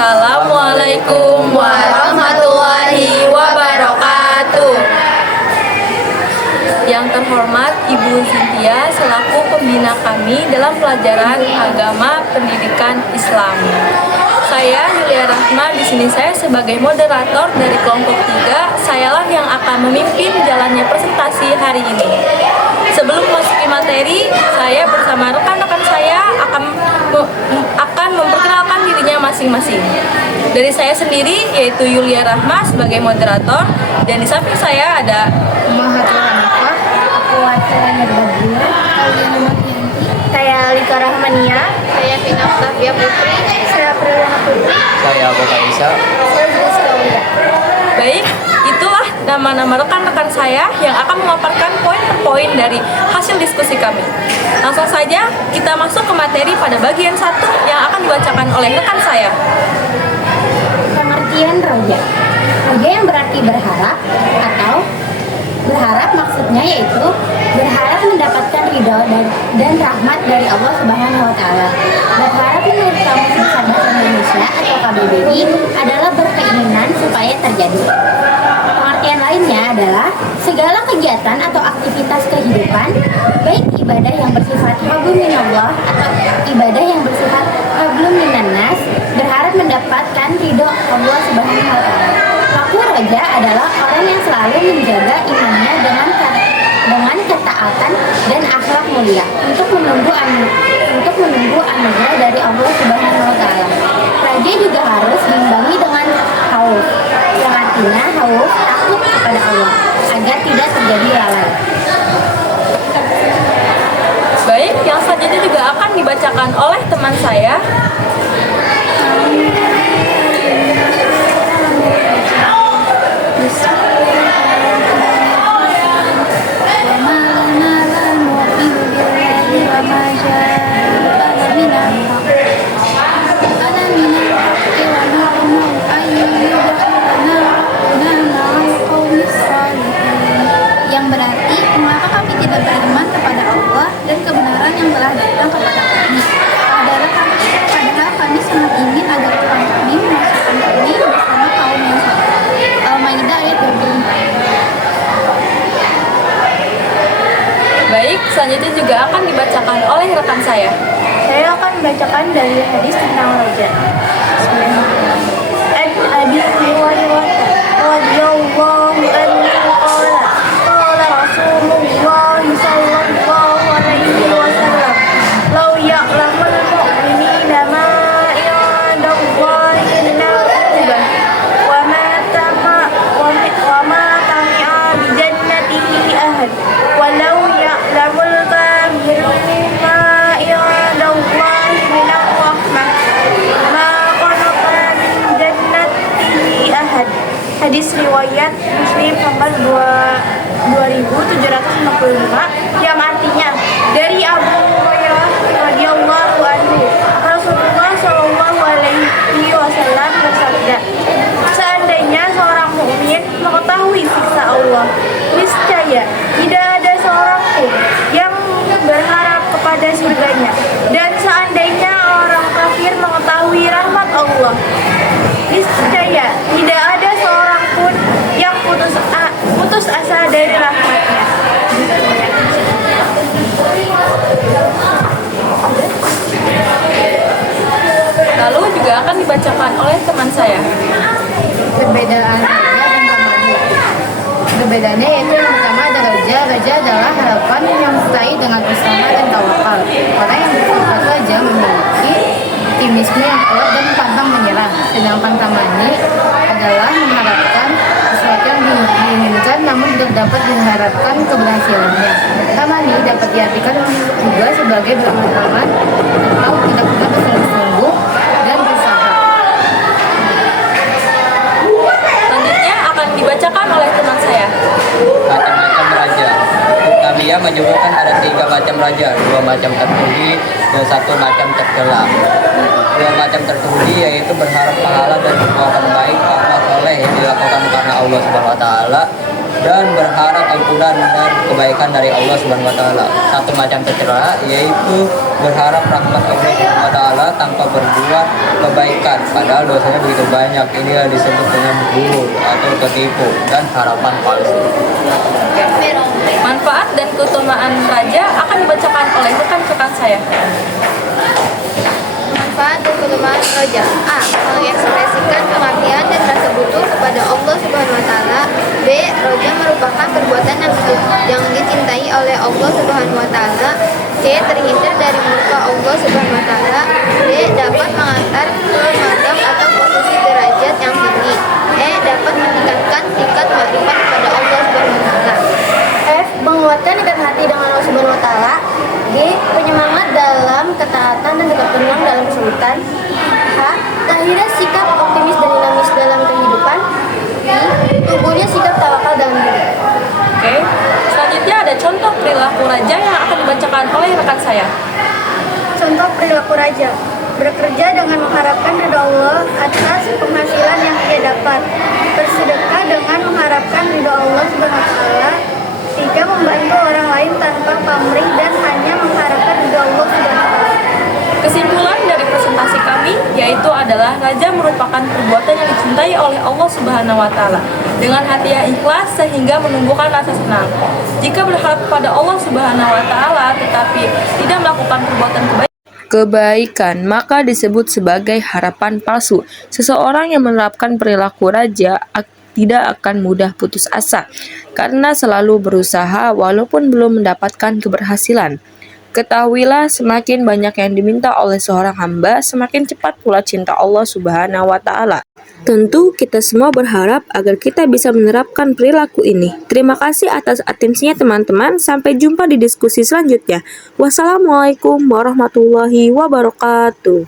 Assalamualaikum warahmatullahi wabarakatuh. Yang terhormat Ibu Cynthia selaku pembina kami dalam pelajaran agama pendidikan Islam. Saya Yulia Rahma, di sini saya sebagai moderator dari kelompok 3. Sayalah yang akan memimpin jalannya presentasi hari ini. Sebelum memasuki materi, saya bersama rekan-rekan saya akan memperkenalkan dirinya masing-masing. Dari saya sendiri yaitu Yulia Rahma sebagai moderator, dan di samping saya ada saya Lika Rahmania, saya Vina Octavia Putri, saya Prilana Putri, saya Abu Kaisa. saya Jessica Ulia. Baik, itulah nama-nama rekan-rekan saya yang akan memaparkan poin per poin dari hasil diskusi kami. Langsung saja kita masuk ke materi pada bagian 1 yang akan dibacakan oleh rekan saya. Pengertian roja. Roja yang berarti berharap atau berharap maksudnya yaitu berharap mendapatkan ridho dan rahmat dari Allah Subhanahu wa taala. Berharap menurut Kamus Besar Bahasa Indonesia atau KBBI adalah berkeinginan supaya terjadi. Pengertian lainnya adalah segala kegiatan atau aktivitas kehidupan, baik ibadah yang bersifat hablum minallah atau ibadah yang bersifat hablum minannas, berharap mendapatkan ridho Allah Subhanahu wa taala. Pelaku roja adalah orang yang selalu menjaga imannya dengan ketaatan dan akhlak mulia untuk menunggu anugerah dari Allah Subhanahu wa taala. Raja juga harus diimbangi dengan khauf, yang artinya khauf takut kepada Allah agar tidak terjadi lalai. Baik, yang selanjutnya juga akan dibacakan oleh teman saya. Yang berarti, mengapa kami tidak beriman kepada Allah dan kebenaran yang telah datang kepada kami? Padahal kami sangat ingin agar Tuhan kami memasukkan kami bersama kaum yang sama. Al-Maidah ayat 24. Baik, selanjutnya juga akan dibacakan oleh rekan saya. Saya akan membacakan dari hadis tentang roja. Abi Hurairah radhiyallahu anhu qala Rasulullah sallallahu alaihi wasallam law ya'lamul mu'minina ma indallahi an-nabah wa ma tami'a bi jannatihi ahad walau ya'lamul kafiruna ma indallahi min ar-rahmah ma qanata min jannatihi ahad. Hadis riwayat Muslim nomor 2755 yang artinya dari Abu Hurairah radhiyallahu anhu, Rasulullah shallallahu alaihi wasallam bersabda, seandainya seorang mukmin mengetahui siksa Allah, niscaya tidak ada seorang pun yang berharap kepada surganya, dan seandainya orang kafir mengetahui rahmat Allah, niscaya tidak ada seorang pun yang putus asa dari rahmatnya. Lalu juga akan dibacakan oleh teman saya. Perbedaan raja dan ramani. Perbedaannya yaitu yang pertama ada raja. Raja adalah harapan yang disertai dengan usaha dan tawakal. Orang yang bersifat raja memiliki optimisme yang kuat dan pantang menyerah. Sedangkan ramani adalah mengharapkan sesuatu yang diinginkan namun tidak dapat diharapkan keberhasilannya. Ramani dapat diartikan juga sebagai berpengalaman atau tidak pernah bersungguh-sungguh dan berusaha. Selanjutnya akan dibacakan oleh teman saya. Macam-macam raja. Kami menyebutkan ada 3 macam raja, 2 macam terpuji dan 1 macam tercela. 2 macam terpuji yaitu berharap pahala dan perbuatan baik, amal soleh yang dilakukan karena Allah Subhanahu wa taala. dan berharap ampunan dan kebaikan dari Allah Subhanahu wa taala. Satu macam tercela yaitu berharap rahmat Allah Subhanahu wa taala tanpa berbuat kebaikan padahal dosanya begitu banyak. Ini disebut dengan ghurur atau ketipu dan harapan palsu. Manfaat dan keutamaan raja akan dibacakan oleh rekan-rekan saya. Manfaat dan keutamaan raja. A. Mengekspresikan pengabdian dan rasa butuh kepada Allah Subhanahu wa taala. B. Raja merupakan perbuatan yang dicintai oleh Allah Subhanahu wa taala. C. Terhindar dari murka Allah Subhanahu wa taala. D. Dapat mengantar ke madam atau posisi derajat yang tinggi. E. Dapat meningkatkan tingkat makrifat kepada Allah Subhanahu wa taala. F. Menguatkan ikat hati dengan Allah Subhanahu wa taala. G. Penyemangat dalam ketaatan dan tetap tenang dalam kesulitan. H. Lahirnya sikap optimis dan dinamis dalam kehidupan. I. Tumbuhnya sikap tawakal dalam hidup. Oke. Selanjutnya ada contoh perilaku raja yang akan dibacakan oleh rekan saya. Contoh perilaku raja: bekerja dengan mengharapkan ridha Allah atas penghasilan yang ia dapat, bersedekah dengan mengharapkan ridha Allah Subhanahu wa taala, tiga membantu orang lain tanpa pamrih dan hanya mengharapkan ridha Allah Subhanahu wa taala. Kesimpulan dari presentasi kami yaitu adalah raja merupakan perbuatan yang dicintai oleh Allah Subhanahu wa taala dengan hati yang ikhlas sehingga menumbuhkan rasa senang. Jika berharap kepada Allah Subhanahu wa taala tetapi tidak melakukan perbuatan kebaikan, maka disebut sebagai harapan palsu. Seseorang yang menerapkan perilaku raja tidak akan mudah putus asa karena selalu berusaha walaupun belum mendapatkan keberhasilan. Ketahuilah, semakin banyak yang diminta oleh seorang hamba, semakin cepat pula cinta Allah Subhanahu wa taala. Tentu kita semua berharap agar kita bisa menerapkan perilaku ini. Terima kasih atas atensinya teman-teman. Sampai jumpa di diskusi selanjutnya. Wassalamualaikum warahmatullahi wabarakatuh.